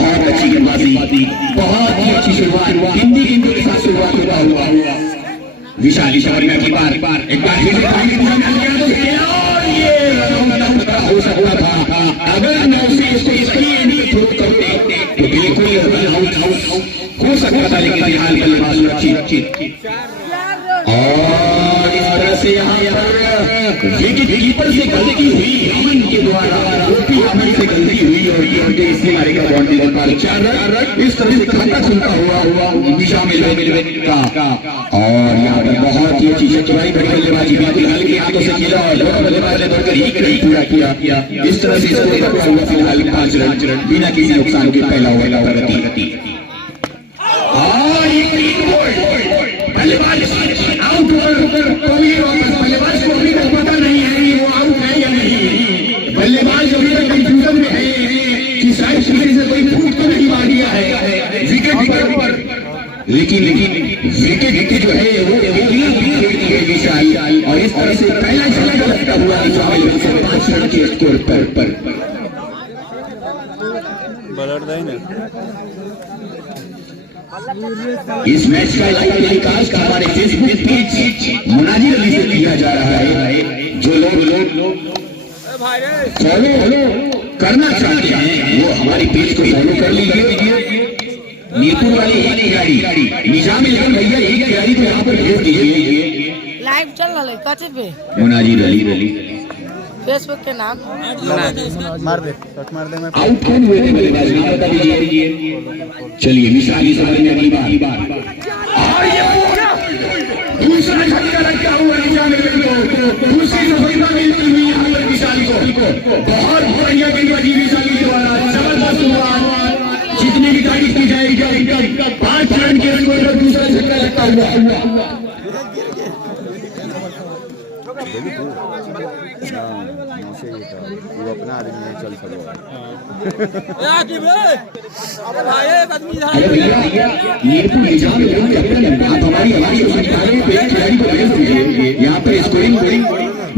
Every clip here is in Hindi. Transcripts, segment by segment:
बहुत अच्छी गेंदबाजी, बहुत ही अच्छी शुरुआत, हिंदी के साथ शुरुआत हुआ विशाली शर्मा की बार एक बार फिर और ये हो सकता था अगर मैं उसे स्क्रीन पे थ्रो करते तो बिल्कुल आउट हो सकता था, लेकिन फिलहाल बल्लेबाज अच्छी और इस तरह से यहाँ पर विकेट कीपर से गलती हुई अमन के द्वारा, ओपी अमन से गलती हुई और ये इससे मारेगा बाउंड्री पर 4 रन। इस तरह से खाता खुलता हुआ निशा में का और यहाँ पर बहुत ही अच्छी चतुराई भरी बल्लेबाजी, बिल्कुल हल्के हाथों से खेला और दोनों बल्लेबाज ने बढ़कर ही पूरा किया। इस तरह से स्कोर रखा हुआ फिलहाल 5 रन बिना किसी नुकसान के पहला ओवर प्रगति और बल्लेबाज आउट बल्लेबाज को अभी तक पता नहीं है वो आउट है या नहीं। बल्लेबाज अभी तक कंफ्यूजन में है कि शायद किसी से कोई फूट तो नहीं मार दिया है विकेट पर, लेकिन विकेट जो है वो विशाल और इस तरह से पहला छक्का लगता हुआ 5 रन के स्कोर पर इस मैच का लाइव टेलीकास्ट हमारे फेसबुक पेज मुनाजिर अली से किया जा रहा है। जो लोग फॉलो करना चाहते हैं वो हमारे पेज को फॉलो कर लीजिए। मीरपुर वाली गाड़ी निजाम भैया एक गाड़ी को यहाँ पर भेज दीजिए। लाइव चल रहा है कच्चे पे मुनाजिर अली फेसबुक के नाम मार दे मैं आउट कौन हुए थे बल्लेबाज नाम बता दीजिए। चलिए विशाली समझ में अगली बार और ये दूसरा छक्का लगा हुआ निजाम को दूसरी सफलता मिलती हुई यहाँ पर विशाली को बहुत बढ़िया गेंदबाजी विशाली द्वारा जबरदस्त हुआ। जितनी भी तारीफ की जाएगी 5 रन के स्कोर पर दूसरा छक्का लगा हुआ वो अपना आदमी नहीं चल सकता। आप हमारी यहाँ पर स्कोरिंग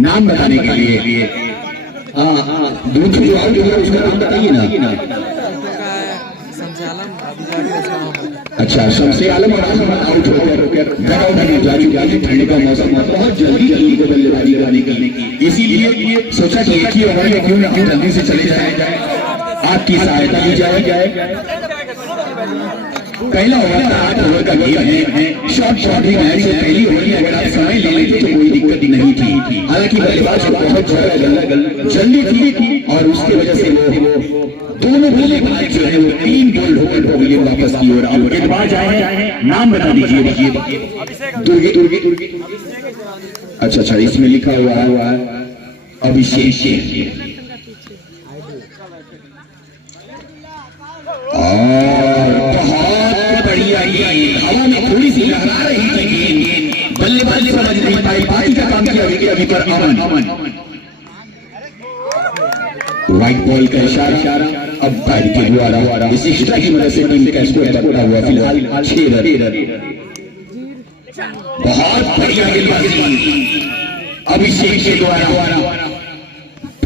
नाम बताने के लिए दूसरी जो आउट हुआ उसका नाम बताइए ना। अच्छा शमसे आलम और आउट होकर ठंड का मौसम बहुत जल्दी को बल्लेबाजी करने की, इसीलिए सोचा कि एक ही ओवर में क्यों ना जल्दी से चले जाए, आपकी सहायता ली जाए। पहला ओवर का 8 ओवर का गेम है, शॉर्ट ही मैच से पहली ओवर में अगर आप समय ले लेते तो कोई दिक्कत नहीं थी। हालांकि बल्लेबाज बहुत जल्दी थी और उसकी वजह से वो दोनों बल्लेबाज जो है वो 3 बोल्ड होकर पवेलियन वापस की ओर अब गेंदबाज आए, नाम बता दीजिए। दुर्गे अच्छा इसमें लिखा हुआ है अभिषेक और बहुत बढ़िया हवा में थोड़ी सी लहरा रही थी गेंद, बल्लेबाज समझ नहीं पाई, बाकी का काम किया अभी पर अमन व्हाइट बॉल का इशारा अंपायर के द्वारा इस एक्स्ट्रा की मदद से टीम का स्कोर बढ़ा हुआ फिलहाल 6 रन। बहुत बढ़िया गेंदबाजी अभिषेक के द्वारा,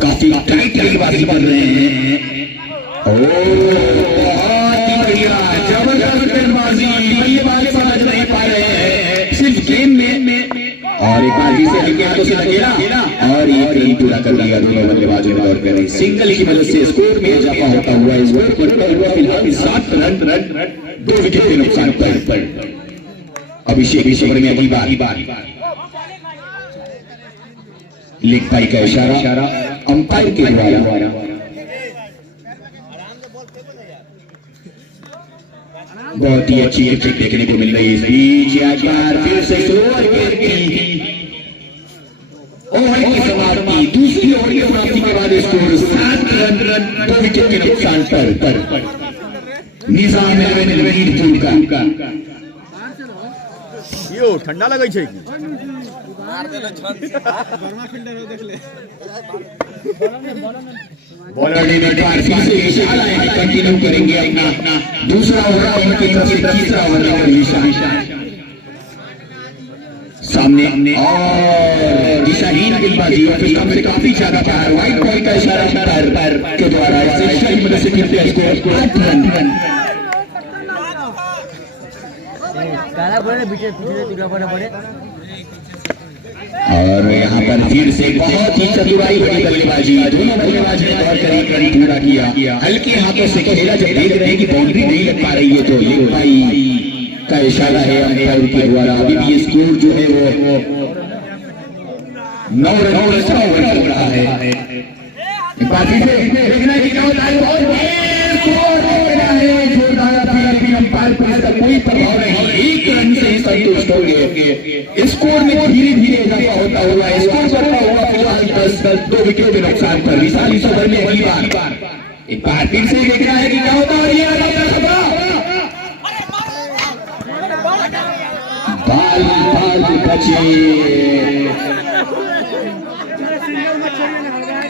काफी टाइट गेंदबाजी कर रहे हैं। बहुत बढ़िया जबरदस्त गेंदबाजी, बल्लेबाज समझ नहीं पा रहे हैं सिर्फ गेम में और एक बाजी से हल्के हाथों से लगेगा और एक रन पूरा कर लिया दोनों बल्लेबाजों ने और करें सिंगल की मदद से स्कोर में इजाफा होता हुआ स्कोर पर हुआ फिलहाल 7 रन 2 विकेट के नुकसान पर। अभिषेक इस ओवर में अगली बार लेग पाई का इशारा अंपायर के द्वारा। बहुत ही अच्छी विकेट देखने को मिल रही है इस बीच, आज बार फिर से स्लोअर गेंद की ओवर की समाप्ति, दूसरी ओवर की समाप्ति के बाद स्कोर 7 रन 2 विकेट के नुकसान पर निजाम लीड का यो ठंडा लगे छे की बॉलर ने बैटर फिर से विशाल आए कंटिन्यू करेंगे अपना दूसरा ओवर उनकी तरफ से तीसरा ओवर निशान सामने और दिशाहीन गेंदबाजी और फिर से काफी ज्यादा बाहर व्हाइट बॉल का इशारा पर के द्वारा इससे सही मदद से खेलते हैं स्कोर 8 रन। और यहाँ पर फिर से बहुत ही चतुराई भरी बल्लेबाजी, दोनों बल्लेबाज ने दौड़ कर पूरा किया। हल्के हाथों से खेला, जब देख रहे हैं कि बाउंड्री नहीं लग पा रही है तो ये भाई का इशारा है अंपायर के द्वारा। अभी भी स्कोर जो है वो 9 रन चल रहा है। बाकी से देखना है कि क्या होता है और अंपायर पर इसका कोई प्रभाव नहीं, 1 रन से ही संतुष्ट हो गए। स्कोर में धीरे धीरे इजाफा होता हुआ स्कोर बढ़ता हुआ फिलहाल 10 2 विकेट के नुकसान पर 40 ओवर में अगली बार एक बार फिर से देखना है कि क्या होता है। ये बाल बचे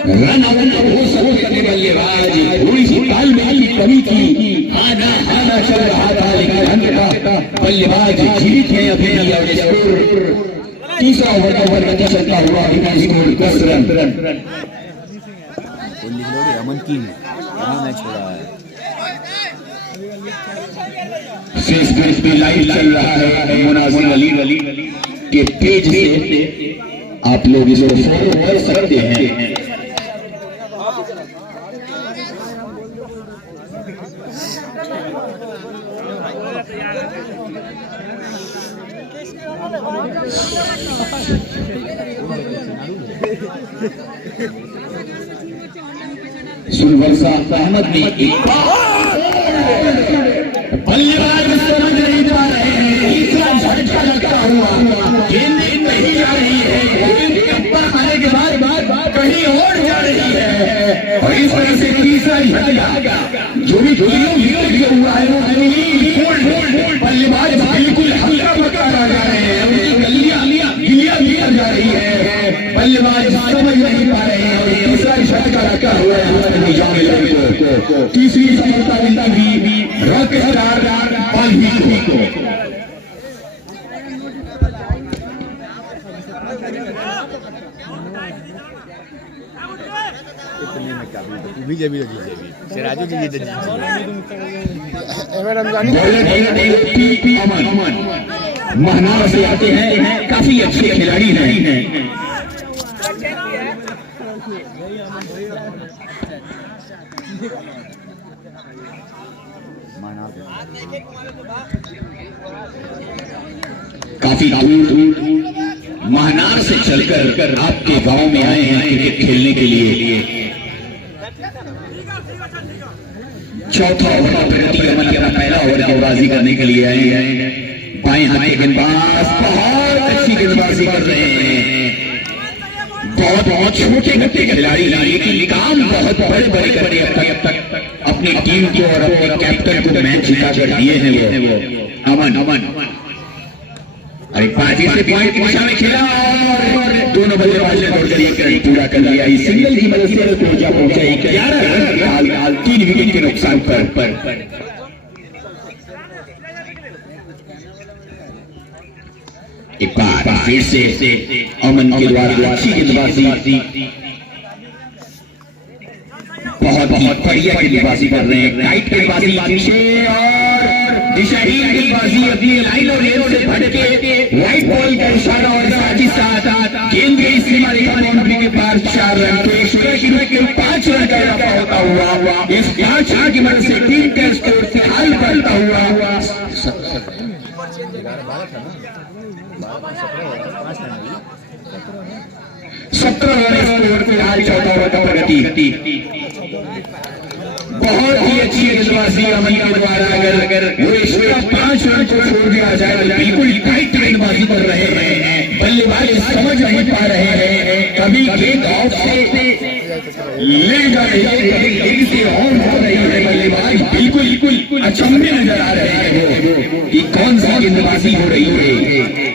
रन हो सकते बल्लेबाज, थोड़ी सी तालमेल की कमी थी, आना चल रहा था लेकिन बल्लेबाज जीवित है अभी। और स्कोर तीसरा ओवर का चलता हुआ अभी स्कोर 10 रन। अमन की मैच हो रहा है, फेसबुक पे लाइव चल रहा है मुनाजिर अली के पेज से, आप लोग इसे फॉलो कर सकते हैं। सुरवर्षा अहमद ने एक बल्लेबाज समझ नहीं पा रहे हैं, तीसरा झटका लगता हुआ गेंद नहीं जा रही है, आने के बाद कहीं और जा रही है और इस तरह से तीसरा झटका जो भी दिया हुआ है वो बल्लेबाज बिल्कुल हल्का पकड़ा जा रहे हैं, उनकी गलियां जा रही है, बल्लेबाज समझ नहीं पा रहे हैं और तीसरा झटका लगा हुआ है। तीसरी सफलता मिलती भी रॉक स्टार बाल्मीकि को। राजू जी अमन महनार से आते हैं, काफी अच्छे खिलाड़ी हैं। काफी दूर महनार से चलकर आपके गांव में आए हैं क्रिकेट खेलने के लिए। चौथा ओवर प्रगति अमन अपना पहला ओवर गेंदबाजी करने के लिए आए हैं। बाएं हाथ के गेंदबाज बहुत अच्छी गेंदबाजी कर रहे हैं, बहुत छोटे मोटे खिलाड़ी लेकिन काम बहुत बड़े करे अब तक अपनी टीम को और अपने कैप्टन को मैच जिता कर दिए हैं वो अमन। अरे पाजी से पॉइंट की दिशा में खेला और दोनों बल्लेबाज ने दौड़ कर ये रन पूरा कर लिया। इस सिंगल की मदद से ऊर्जा पहुंचा 11 रन हाल 3 विकेट के नुकसान पर। एक बार फिर से अमन के द्वारा अच्छी गेंदबाजी, बहुत बढ़िया गेंदबाजी कर रहे हैं, टाइट गेंदबाजी पीछे और दिशाहीन गेंदबाजी अपनी लाइन और रेल से भटके व्हाइट बॉल का इशारा और साथ ही साथ गेंद के सीमा रेखा बाउंड्री के पार 4 रन के 5 रन का इजाफा होता हुआ इस 5 रन की मदद से टीम का स्कोर फिलहाल बढ़ता हुआ 17 रन फिलहाल चौथा ओवर का प्रगति। बहुत ही अच्छी गेंदबाजी अमन के द्वारा, अगर वो इसका 5 रन को छोड़ दिया जाए तो बिल्कुल टाइट गेंदबाजी कर रहे हैं, बल्लेबाज समझ नहीं पा रहे हैं, कभी गेंद ऑफ से ले जा रही है, कभी गेंद से ऑन हो रही है, बल्लेबाज बिल्कुल अचंभे नजर आ रहे हैं कि कौन सी गेंदबाजी हो रही है।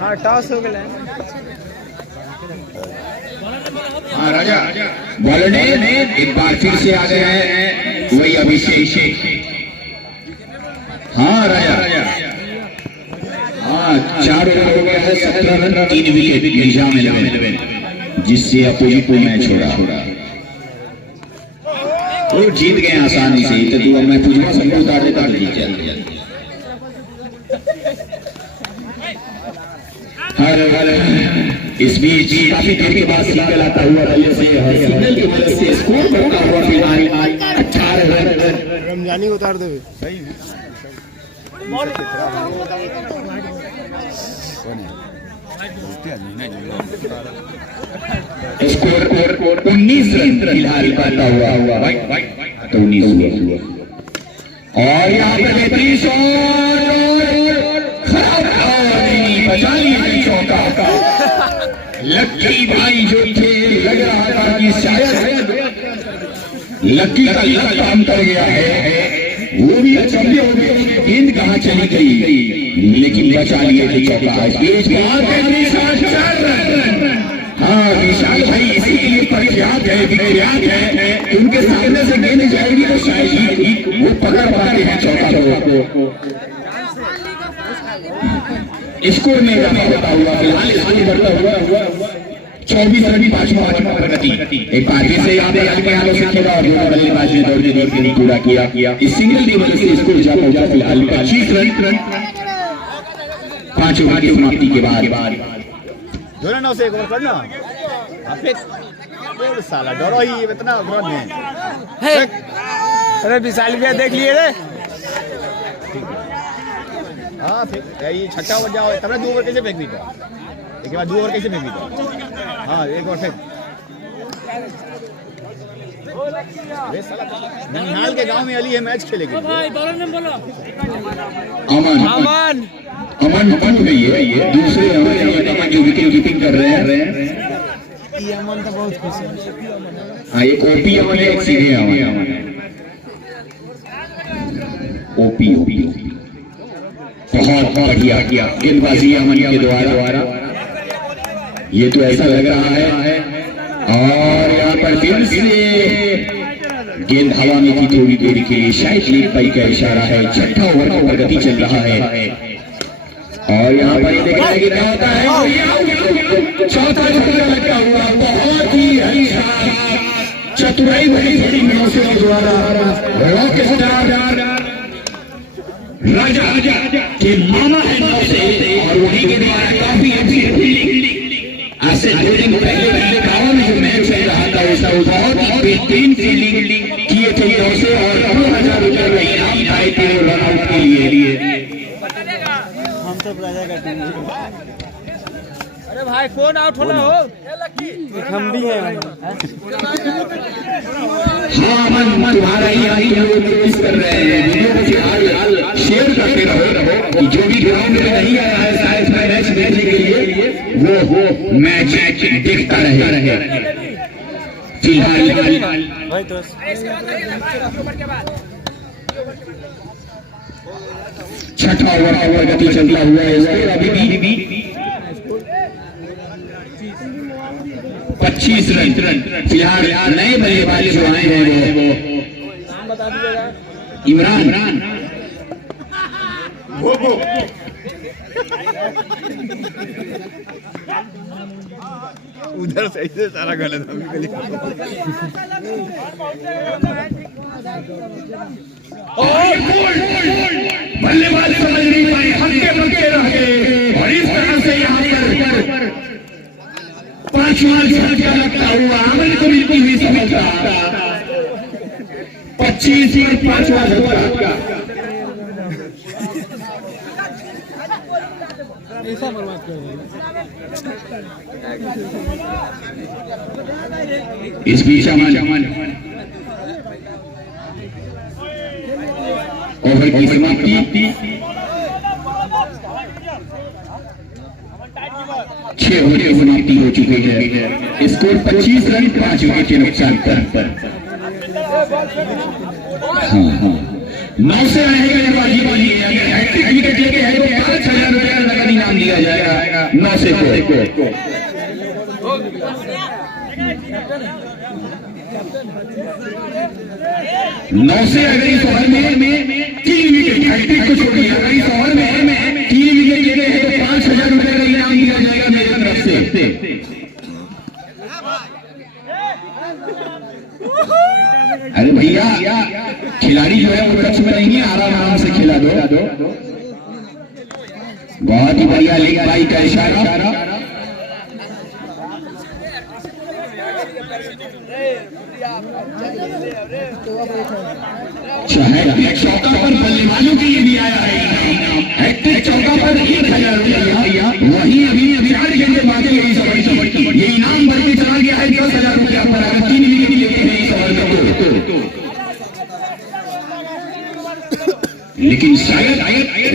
हाँ टॉस हो गया राजा बॉलर ने एक बार फिर से आ गए हैं वही अभिषेक। हाँ राजा, हाँ 4 ओवर हो गया है, 17 रन 3 विकेट निजाम 11, जिससे अपोजिट को मैच हो रहा। वो जीत गए आसानी से, तो तू मैं पूछूंगा सबको उतार देता जीत जाए। इस बीच काफी देर के बाद सिंगल आता हुआ बल्ले से, सिंगल की मदद से स्कोर बढ़ता हुआ फिलहाल 18 रन। रमजानी उतार दे सही स्कोर 19 रन फिलहाल पाता हुआ तो 19 और यहाँ पे बेहतरीन शॉट, बचा लिया चौका। लक्की भाई जो थे, लग रहा था कि शायद लक्की का लक काम कर गया है, वो भी अचंभे हो गए गेंद कहाँ चली गई, लेकिन बचा लिए थे चौका। इस बीच हाँ विशाल भाई इसीलिए प्रख्यात है, उनके सामने से गेंद जाएगी तो शायद ही वो पकड़ पाते हैं चौका को। स्कोर में इजाफा होता हुआ फिलहाल आगे बढ़ता हुआ 24 रन 5वां प्रगति। एक बार फिर से यहाँ पे आगे आगे से खेला और दोनों बल्लेबाज ने दौड़ के पूरा किया। इस सिंगल की वजह से स्कोर इजाफा हुआ फिलहाल 25 रन 5 ओवर की समाप्ति के बाद। जो ना उसे एक ओवर करना फिर साला डरो ही इतना रन है। अरे विशाल भैया देख लिए रे। हाँ फिर ये छठा ओवर जाओ तब 2 ओवर कैसे फेंक दी था, एक बार 2 ओवर कैसे फेंक दी था। हाँ एक ओवर फेंक। ननिहाल के गांव में अली है मैच खेलेगी। अमन नहीं है ये दूसरे अमन जो विकेट कीपिंग कर रहे हैं। ये अमन तो बहुत खुश है। हाँ एक ओपी अमन है, एक सीधे अमन है। ओपी बहुत बढ़िया किया गेंदबाजी अमन के द्वारा। ये तो ऐसा लग रहा है और यहाँ पर फिर से गेंद हवा में थी थोड़ी देर के लिए, शायद लीग पाई का इशारा है। छठा ओवर का प्रगति चल रहा है और यहाँ पर ये देखना है कि क्या होता है। चौथा छक्का लगा हुआ, बहुत ही अच्छा चतुराई भरी फील्डिंग के द्वारा रॉक स्टार राजा के मामा है नौ से, और वहीं के द्वारा काफी अच्छी फील्डिंग। ऐसे 2 दिन पहले गाँव में जो मैच चल रहा था उसका बहुत ही बेहतरीन फील्डिंग किए थे नौ से, और 2000 रुपये का इनाम आए थे रन आउट के लिए। हम तो राजा का टीम। अरे भाई फोन आउट होना हो, हम भी हैं। हाँ मन तुम्हारा ही नोटिस कर रहे हैं, वीडियो को फिलहाल शेयर करते रहो कि जो भी ग्राउंड में नहीं आया है शायद मैच देखने के लिए वो मैच देखता रहे। फिलहाल भाई तो छठा ओवर का प्रगति चलता हुआ है। अभी भी 25 रन फिलहाल नए बल्लेबाज जो आए हैं वो इमरान उधर से ऐसे सारा गलत बल्लेबाज समझ नहीं पाए, हल्के रह गए और इस तरह से यहाँ पर 5वां झटका लगता हुआ अमन को बिल्कुल भी समझता। 25 और 5वां झटका। इस बीच अमन ओवर की समाप्ति 6 ओवर की समाप्ति हो चुकी है। स्कोर 25 रन 5 विकेट के नुकसान पर। हाँ 9 से रहेगा बाजी अगर हैट्रिक विकेट लेके है तो 5000 रुपया नगद इनाम दिया जाएगा 9 से को। 9 से अगर इस ओवर में 3 विकेट हैट्रिक को छोड़िए, अगर इस ओवर में 3 विकेट ले गए हैं तो 5,000 रुपए का इनाम दिया जाएगा मेरी तरफ से। अरे भैया खिलाड़ी जो है वो कच्छ में नहीं है, आराम से खिला दो। बहुत ही बढ़िया लेग बाई का इशारा। हैट्रिक चौका पर बल्लेबाजों के लिए भी आया है इनाम। हैट्रिक चौका पर 1,000 रुपया, वहीं अभी 4 घंटे बाकी है इस ओवर की। ये इनाम बढ़ के चला गया है 10,000 रुपया पर, अगर 3 विकेट लेते हैं इस ओवर को। लेकिन शायद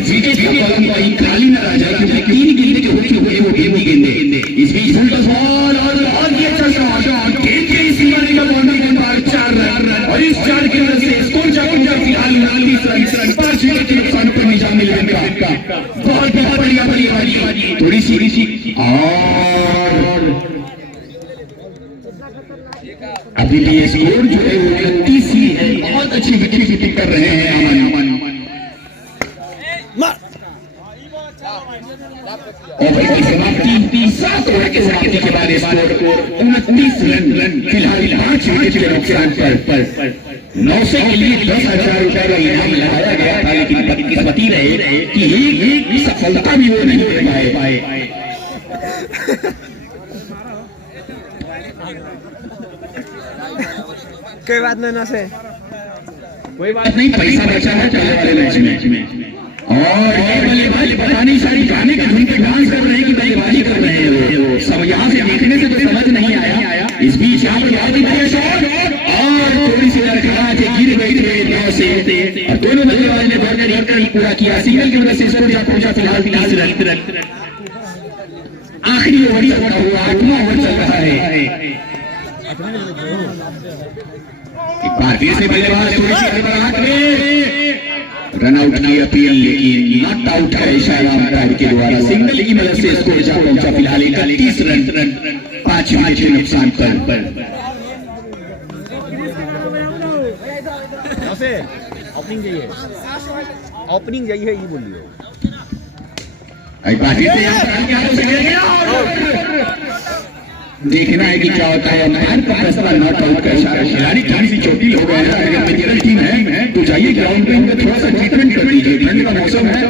विकेट का कॉलम कहीं खाली न रह जाए, क्योंकि 3 गेंद के होते हुए वो गेंदें। इस बीच फुल टॉस बॉल और बहुत ही अच्छा शॉट खेल के इस सीमाने का बाउंड्री के पार 4 रन, और इस 4 के वजह से स्कोर जाकर फिलहाल 39 रन 5 विकेट के नुकसान पर निजाम मिल गया। बहुत बढ़िया बल्लेबाजी, थोड़ी सी और अभी भी स्कोर जो है वो 31 ही है। बहुत अच्छी विकेट कीपिंग कर रहे हैं अमन। ओवर की समाप्ति 7 ओवर के समाप्ति के बाद स्कोर 29 रन फिलहाल 5 विकेट के नुकसान पर 9 से के लिए 10,000 रुपए का इनाम लगाया गया था, लेकिन बदकिस्मती रहे कि एक सफलता भी वो नहीं दे पाए। कोई बात नहीं ना से, कोई बात नहीं, पैसा बचा है चलने वाले मैच में। और ये बल्लेबाज पता नहीं सारी गाने के धुन पे डांस कर रहे हैं कि बल्लेबाजी कर रहे हैं वो सब। यहाँ से देखने से तो समझ नहीं आया। इस बीच यहाँ पर बहुत ही बढ़िया शॉट और थोड़ी सी लड़खड़ा के गिर गई थे 9 से, और दोनों बल्लेबाज ने दौड़कर ही पूरा किया। सिंगल की वजह से स्कोर जा पहुंचा फिलहाल 30 रन। आखिरी ओवर चल रहा हुआ, 8वां ओवर चल रहा है। एक बार फिर से बल्लेबाज थोड़ी सी गड़बड़ाहट में रन आउट की अपील, लेकिन नॉट आउट का इशारा अंपायर के द्वारा। सिंगल की मदद से स्कोर जा पहुंचा फिलहाल 31 रन 5 विकेट के नुकसान पर। ओपनिंग चाहिए, ओपनिंग चाहिए ये बोलिए। देखना है कि क्या होता है। अंपायर का फैसला नॉट आउट का इशारा। खिलाड़ी थोड़ी सी चोटिल हो गए हैं, अगर मेजर टीम है तो जाइए ग्राउंड पे उनको थोड़ा सा ट्रीटमेंट कर दीजिए। ठंड का मौसम है।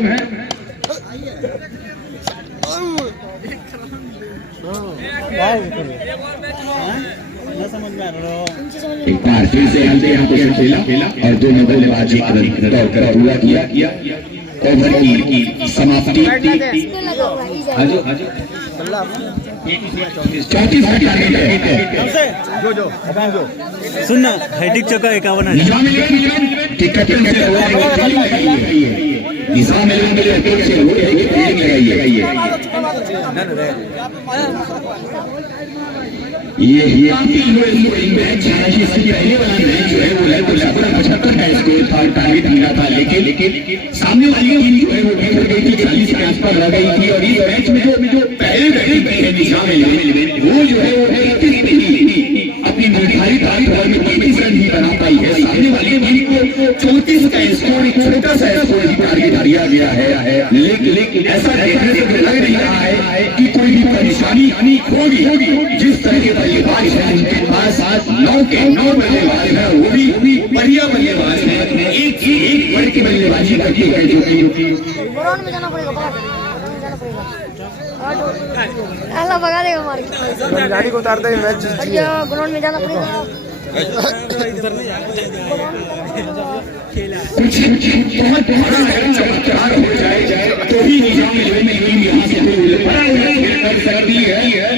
एक बार फिर से हल्दे यहाँ पे खेला और 2 बल्लेबाज कर पूरा किया। ओवर की समाप्ति 34 सुनना हैट्रिक चौका 51 निजाम ये पहले वाला मैच जो है वो 75 का स्कोर था, टारगेट मिला था, लेकिन सामने वाली टीम जो है वो बिखर गई थी, 40 के आसपास रह गई थी। और इस मैच में जो पहले बैटिंग की है निजाम वो जो है वो 31 में ही अपनी निर्धारित ओवर में 33 रन ही बना पाई है। सामने वाली टीम को 34 का स्कोर, एक छोटा सा स्कोर ही टारगेट दिया गया है। लेकिन ऐसा देखने से लग नहीं रहा है कि कोई भी परेशानी होगी। जिस तरह के बल्लेबाज हैं उनके पास 9 के 9 बल्लेबाज हैं, वो भी बढ़िया बल्लेबाज हैं, एक वर्ग की बल्लेबाजी करते हैं जो कि ग्राउंड में जाना पड़ेगा, अल्लाह भगा देगा मार के। गाड़ी को उतार दे, मैच ग्राउंड में जाना पड़ेगा। कुछ बहुत चमत्कार हो जाए तो ही निजाम यहाँ से कर सकती है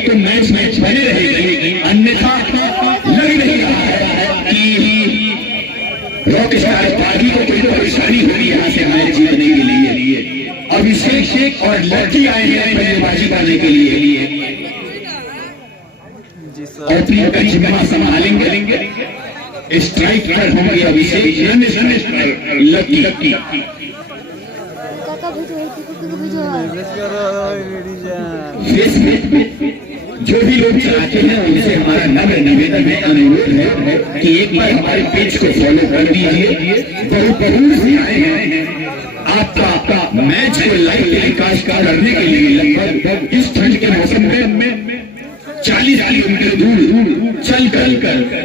तो मैच बने रहेगी। अन्यथा लग नहीं रहा है कि रॉक स्टार पार्टी को कोई परेशानी होगी यहाँ से मैच जीतने के लिए। अभिषेक और लड़की आए हैं बल्लेबाजी करने के लिए और अपनी जिम्मा संभालेंगे। स्ट्राइक पर होंगे अभिषेक, लकी फेसबुक जो भी लोग चाहते हैं उनसे हमारा नम्र निवेदन है, अनुरोध है कि एक बार हमारे पेज को फॉलो कर दीजिए। बहुत दूर से आए हैं आपका मैच को लाइव टेलीकास्ट करने के लिए। लगभग इस ठंड के मौसम में 40 किलोमीटर दूर चल कर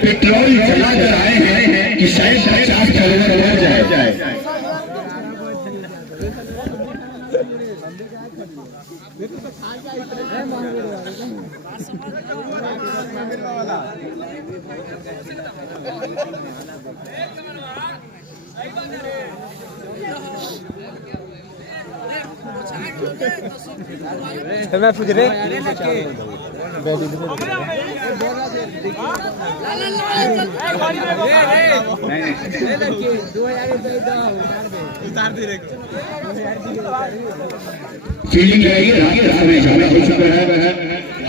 पेट्रोल जला कर आए हैं कि शायद 50 किलोमीटर हो जाए। मैं पूछ रहे फील्डिंग लगाइए, समय ज्यादा हो चुका है।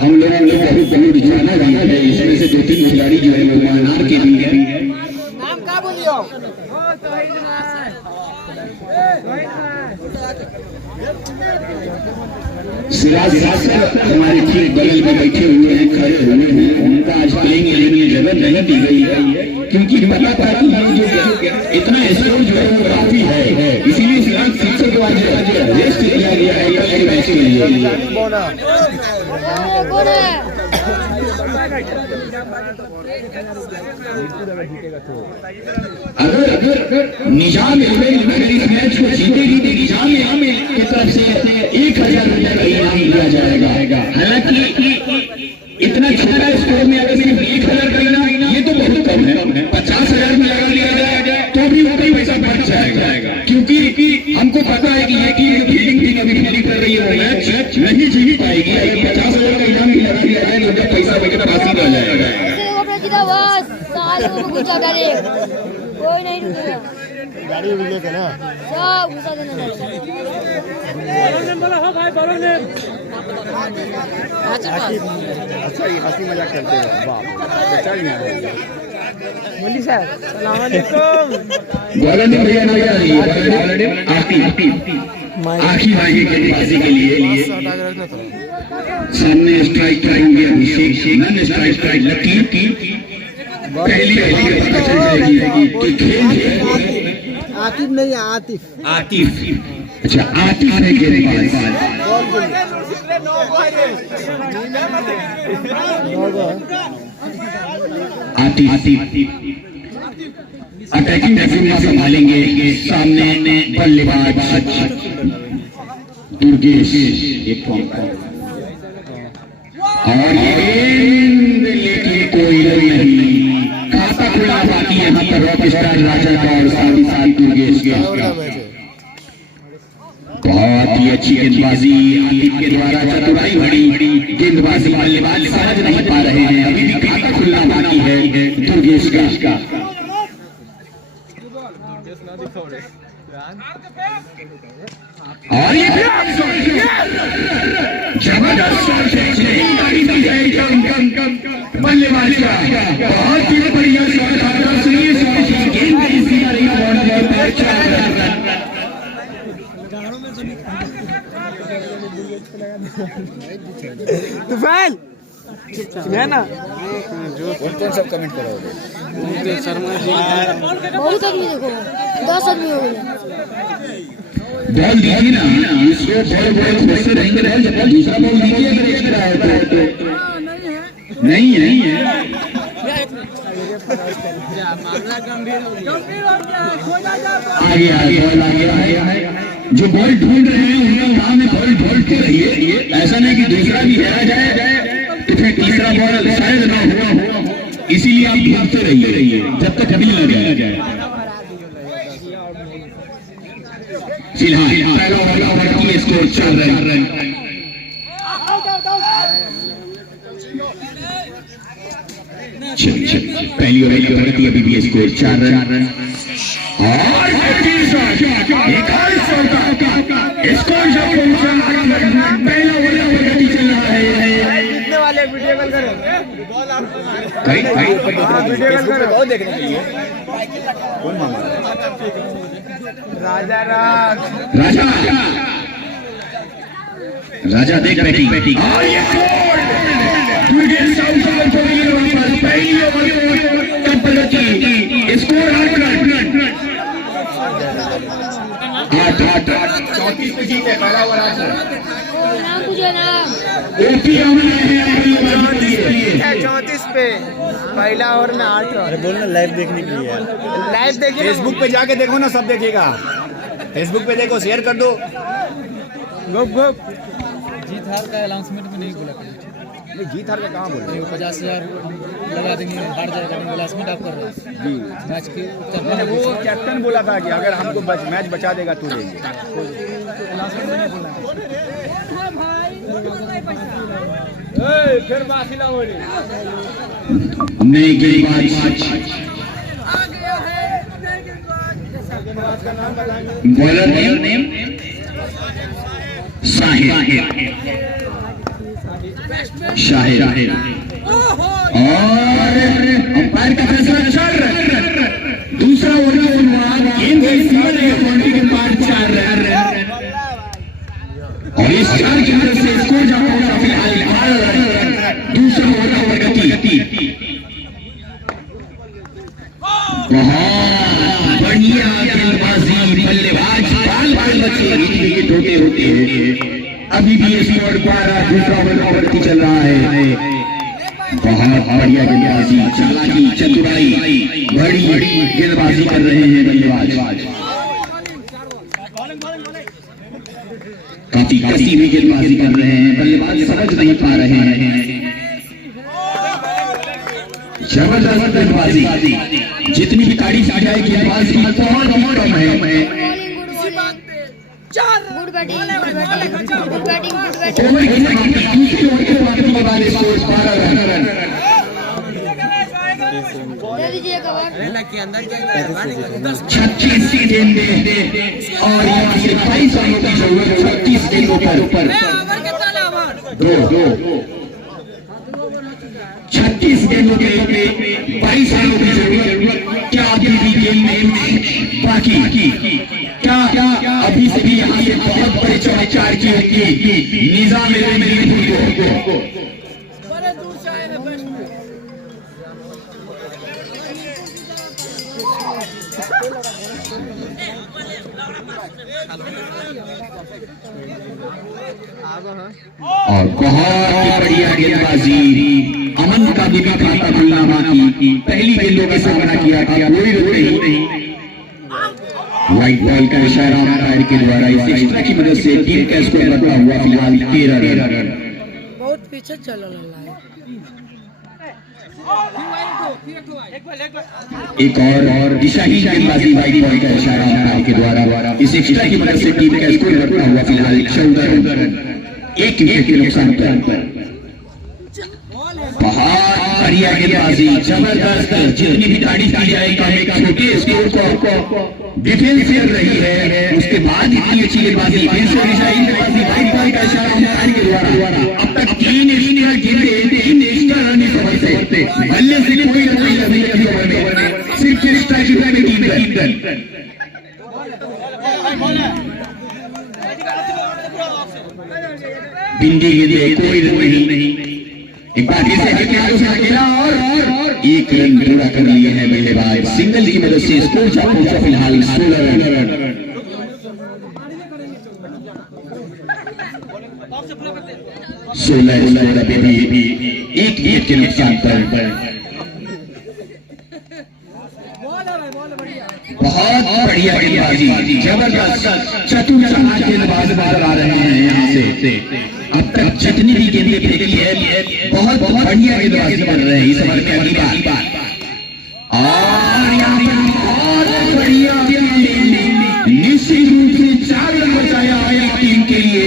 हम लोगों ने बहुत जाना भी है, इसमें से 2-3 खिलाड़ी जो है मानार के भी है। नाम क्या बोलियो? सिराज सर हमारे ठीक बगल में बैठे हुए हैं, खड़े हुए हैं। उनका आज प्लेइंग इलेवन में जगह नहीं दी गई है, क्योंकि पता था कि ये जो इतना स्कोर जो है वो काफी है, इसीलिए सिराज सबसे के बाद रेस्ट किया गया है कल मैच के लिए। अगर निजाम इस मैच को जीतेगी तो निजाम की तरफ से 1000 रुपया का इनाम दिया जाएगा। हालांकि इतना छोटा स्कोर में अगर सिर्फ 1000 का इनाम, ये तो बहुत कम है। 50,000 में लगा लिया जाएगा तो भी वो पैसा बच जाएगा, क्योंकि हमको पता है कि ये टीम फील्डिंग टीम अभी फील्डिंग कर रही है, वो मैच नहीं जीत पाएगी। अगर 50,000 का इनाम भी लगा दिया जाए तो उनका पैसा वगैरह बासी रह जाएगा। कोई नहीं रुकेगा, गाड़ी भी लेके ना सब घुसा देना। बोला हो भाई बोलो ने अच्छा ये हंसी मजाक करते हो। वाह चल नहीं बोली सर सलाम अलैकुम। वॉलंटियर भैया ना आखिरी भाई के गेंदबाजी के लिए सामने स्ट्राइक करेंगे अभिषेक, नन स्ट्राइक लकी। पहली पता चल जाएगी कि खेल आतिफ नहीं आतिफ अच्छा आतिफ है गेंदबाज। आतिफ अटैकिंग रफीमा संभालेंगे। सामने बल्लेबाज दुर्गेश और लेकिन कोई नहीं, खाता खुला बाकी यहाँ पर रॉक स्टार राजा का और साथ ही साथ दुर्गेश का। बहुत ही अच्छी गेंदबाजी आतिफ के द्वारा, चतुराई भरी गेंदबाजी। बल्लेबाज समझ नहीं पा रहे हैं, अभी भी खाता खुला बाकी है दुर्गेश का। और ये जबरदस्त बल्लेबाज का बहुत ही बढ़िया शॉट आता तूफान है ना कौन सब कमेंट करोगे? शर्मा जी बहुत आदमी देखो, 10 आदमी हो गए। बॉल दीजिए ना, इसको बॉल बॉल से रहेंगे, बॉल दूसरा बॉल दीजिए अगर एक रहा है तो। नहीं है मामला गंभीर हो आगे जो बॉल ढूंढ रहे हैं उनका काम है बॉल ढूंढते रहिए। ऐसा नहीं कि दूसरा भी हेरा जाए तो फिर तीसरा बॉल शायद ना हुआ, इसीलिए आप ढूंढते रहिए जब तक कभी न जाए। फिलहाल पहला ओवर की स्कोर 4 रन। पहली ओवर की प्रगति अभी भी स्कोर 4 रन और पहला ओवर प्रगति चल रहा है। कितने वाले वीडियो कॉल करो, वीडियो कॉल करो देखने के लिए। कौन मामा? राजा देख बैटिंग और ये पहली ओवर का प्रगति स्कोर 8 34 पे जीते पहला ओवर 8 है। नाम पूछो नाम। ओपी हमला है अगली ओवर के लिए 34 पे पहला ओवर में 8 रन। बोलना लाइव देखने के लिए लाइव देखिए फेसबुक पे जाके देखो ना, सब देखेगा। फेसबुक पे देखो, शेयर कर दो। जीत हार का अनाउंसमेंट में नहीं बोला नहीं, जीत हार का कहाँ बोल रहे हो? 50,000 लगा देंगे, हार जाएगा नहीं, अनाउंसमेंट आप कर रहे हैं जी मैच के मैंने वो कैप्टन बोला था कि अगर हमको मैच बचा देगा तो लेंगे। फिर बासिला हो रही नई गेंदबाज बॉलर नेम शाहिद और अंपायर का फैसला 4 रन। दूसरा ओवर गेंद बाउंड्री के पार 4 रन और इस 4 की मदद से स्कोर जमा होगा फिलहाल 12 रन। दूसरा ओवर का गति बहुत बढ़िया गेंदबाजी, बल्लेबाज बाल बाल बच्चे विकेट होते होते अभी भी स्कोर 12। दूसरा ओवर की चल रहा है। बहुत बढ़िया गेंदबाजी, चालाकी, चतुराई, बड़ी बड़ी गेंदबाजी कर रहे हैं बल्लेबाज। काफी कसी हुई गेंदबाजी कर रहे हैं बल्लेबाज, समझ नहीं पा रहे हैं। जबरदस्त गेंदबाजी, जितनी भी तारीफ की जाए गेंदबाज की बहुत कम है। Good batting good batting over दूसरी ओवर के समाप्ति के बाद स्कोर 12 रन। दे दीजिए कवर। 36 की गेंद और यहाँ से 22 रनों की जरूरत। 36 गेंदों पर 36 गेंदों के 22 रनों की जरूरत। क्या अभी भी गेंद में बाकी? क्या अभी से भी यहाँ से बहुत बड़े चमत्कार की निजाम को और बहुत बढ़िया गेंदबाजी। अमन का भी खाता खुलना बाकी। पहली गेंदों का सामना किया था, कोई रुक नहीं। व्हाइट बॉल का इशारा अंपायर के द्वारा इस एक्स्ट्रा की मदद से टीम का स्कोर बढ़ता हुआ फिलहाल 13 रन। बहुत पीछे चल रहा है। एक और दिशाहीन गेंदबाजी, व्हाइट बॉल का इशारा अंपायर के द्वारा इस एक्स्ट्रा की मदद से टीम का स्कोर बढ़ता हुआ फिलहाल 14 रन। एक विकेट के नुकसान पर बहुत बढ़िया गेंदबाजी, जबरदस्त। जितनी भी तारीफ की जाए एक छोटे स्कोर को डिफेंस कर रही है, उसके बाद इतनी अच्छी गेंदबाजी, दिशाहीन गेंदबाजी, व्हाइट बॉल का इशारा अंपायर के द्वारा। अब तक 3 एक्स्ट्रा गेंदें, 3 एक्स्ट्रा रन इस ओवर से। बल्ले से कोई रन नहीं लगी अभी ओवर में, सिर्फ एक्स्ट्रा की 3 रन। बिंदी गेंदें, कोई रन नहीं। एक बार फिर से अकेला और 1 रन पूरा कर लिए हैं बल्लेबाज। सिंगल की मदद से स्कोर पहुंचा फिलहाल 16 रन। 16 स्कोर अभी भी 1 विकेट के नुकसान पर। बहुत बढ़िया गेंदबाजी, जबरदस्त, चतुर चालाक गेंदबाज नजर आ रहे हैं यहाँ से। अब तक जितनी भी गेंदें फेंकी है बहुत बढ़िया गेंदबाजी कर रहे हैं इस ओवर में अगली बार। और यहाँ बहुत बढ़िया निश्चित रूप से 4 रन बचाया है टीम के लिए।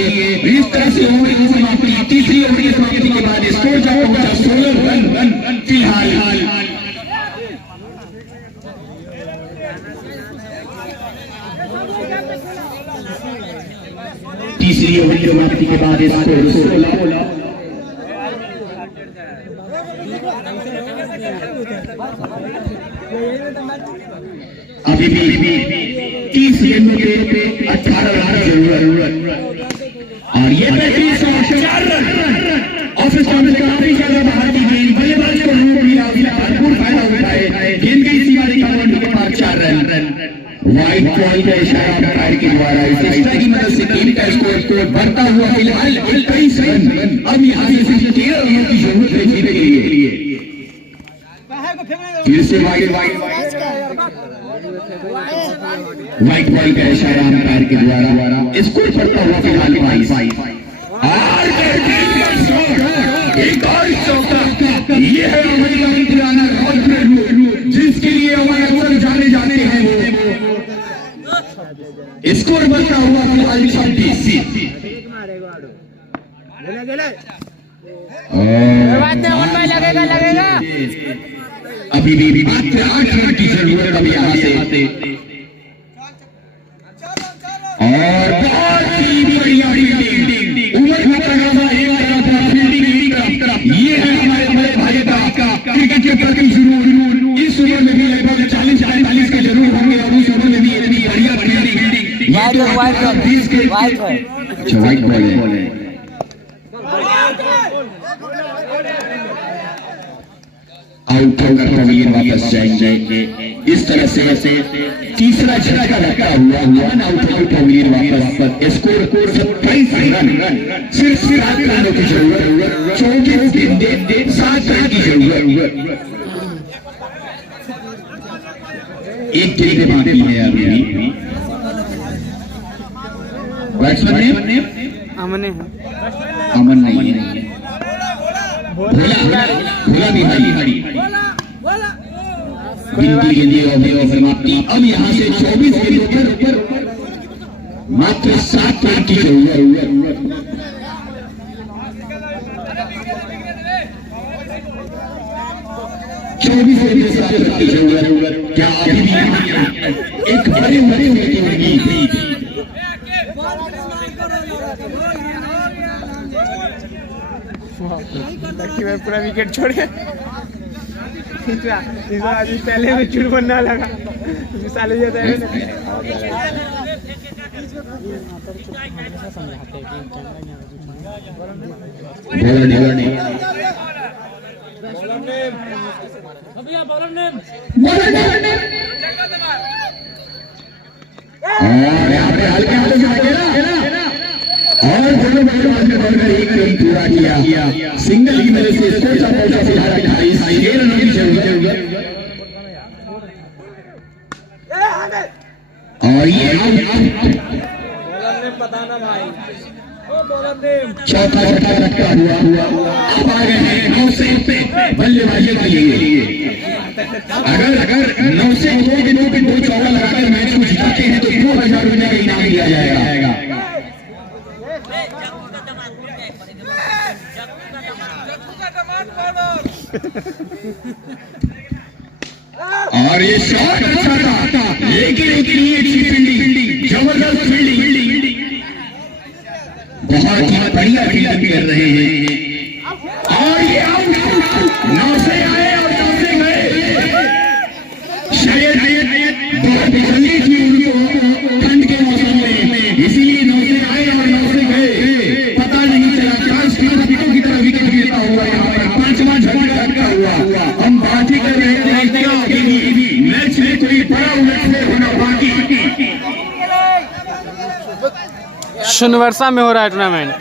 इस तरह से ओवर की समाप्ति, तीसरी ओवर की समाप्ति के बाद स्कोर जा पहुंचा 16 रन फिलहाल। तीसरी ओवर की समाप्ति के बाद स्कोर 16। अभी भी 30 गेंदों पे 18 रन की जरूरत और ये 4 रन। ऑफिस काफी ज्यादा भारतीय गेंद, बल्लेबाज को रोक लिया। बॉल का इशारा अंपायर के द्वारा इस एक्स्ट्रा की मदद से टीम का स्कोर बढ़ता हुआ फिलहाल 21 रन। अब यहाँ से सिर्फ 13 रनों की जरूरत है जीतने के लिए। फिर से वाइड बॉल का इशारा अंपायर के द्वारा स्कोर बढ़ता हुआ फिलहाल 22। एक और चौका, ये है हमारी पुराना रोड जिसके लिए हमारे अक्सर जाने जाते हैं। स्कोर बढ़ता हुआ फिलहाल 26। अभी भी मात्र 8 रन की जरूरत अब यहाँ से। और बहुत ही बढ़िया फील्डिंग, उमर का तगाजा एक तरफ फील्डिंग एक तरफ। ये है हमारे बड़े भाई का क्रिकेट के प्रति जुनून। इस ओवर में भी लगभग 40-45 के जरूर होंगे और उस ओवर में भी बढ़िया फील्डिंग। अच्छा वाइट बॉल है। आउट होकर पवेलियन वापस जाएंगे। इस तरह से तीसरा झटका लगता हुआ आउट होकर पवेलियन वापस। Score 27 run. सिर्फ 7 रनों की जरूरत, 24 गेंदें 7 रन की जरूरत। एक गेंद बाकी है अभी। बैट्समैन ने अमन नहीं है, भोला बिहारी। बिंदी गेंदे ओवर समाप्ति। अब यहाँ से 24 गेंदों पर मात्र 7 रन की जरूरत। क्या अभी भी एक बड़े मैं पूरा विकेट छोड़ के आज पहले में चुड़ बनना लगा साले जाता है। और यहाँ पे हल्के हाथों से और दोनों बल्लेबाज एक रन पूरा किया। सिंगल की मदद से स्कोर का पहुंचा फिलहाल 28। 6 रनों की जरूरत। और ये चौथा झटका रखा हुआ अब आ रहे हैं 9 से बल्लेबाजी के लिए। अगर 9 से 2 गेंदों पे 2 चौका लगाकर मैच को जिताते हैं तो 2000 रुपये का इनाम दिया जाएगा। और ये शॉट अच्छा था, लेकिन इतनी अच्छी फील्डिंग, जबरदस्त फील्डिंग, बहुत ही बढ़िया फील्डिंग कर रहे हैं। और ये आउट 9 से आए और 9 से गए। शायद बहुत जल्दी थी उनको ठंड के मौसम में, इसीलिए 9 से आए और 9 से गए। पता नहीं चला चांस विकेटों की तरह विकेट गिरता हुआ यहाँ पर 5वां झटका रखा हुआ। हम बात ही कर रहे थे मैच में कोई बड़ा उलटफेर होना बाकी। शनिवर्षा में हो रहा है टूर्नामेंट।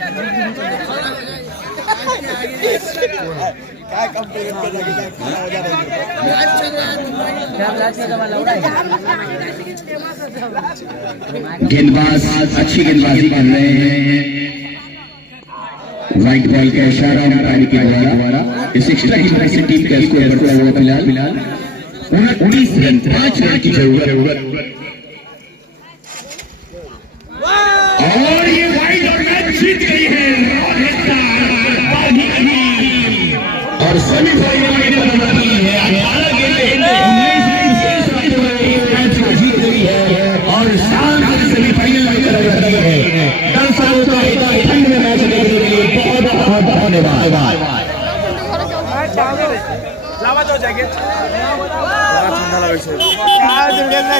गेंदबाज अच्छी गेंदबाजी कर रहे हैं। वाइट बॉल का इशारा अंपायर के द्वारा इस एक्स्ट्रा की वजह से टीम का स्कोर बढ़ता हुआ फिलहाल 19 रन, 5 रन की जरूरत। और ये वाइड और मैच जीत गई है और सेमीफाइनल में बदलती है। 18 गेंदें 19 रन से मैच को जीत गई है और शानदार सेमीफाइनल में बदलती है। दर्शकों का ठंड में मैच देखने के लिए बहुत बहुत धन्यवाद।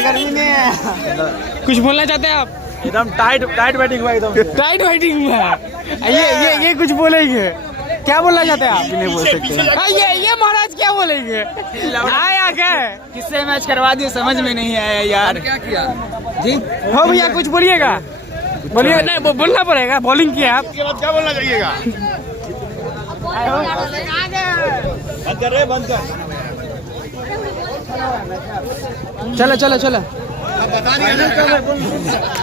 गर्मी नहीं है। कुछ बोलना चाहते हैं आप? एकदम टाइट बैटिंग हुआ, एकदम टाइट बैटिंग हुआ। ये कुछ बोलेंगे? क्या बोलना चाहते हैं आप? नहीं बोल सकते। ये महाराज क्या बोलेंगे? आया क्या? किससे मैच करवा दिए समझ में नहीं आया यार। क्या किया? जी हो भैया कुछ बोलिएगा, बोलिए। नहीं बोलना पड़ेगा, बॉलिंग किया आप। उसके बाद क्या बोलना चाहिएगा? बंद कर रहे, बंद कर। चलो चलो चलो। बता दिया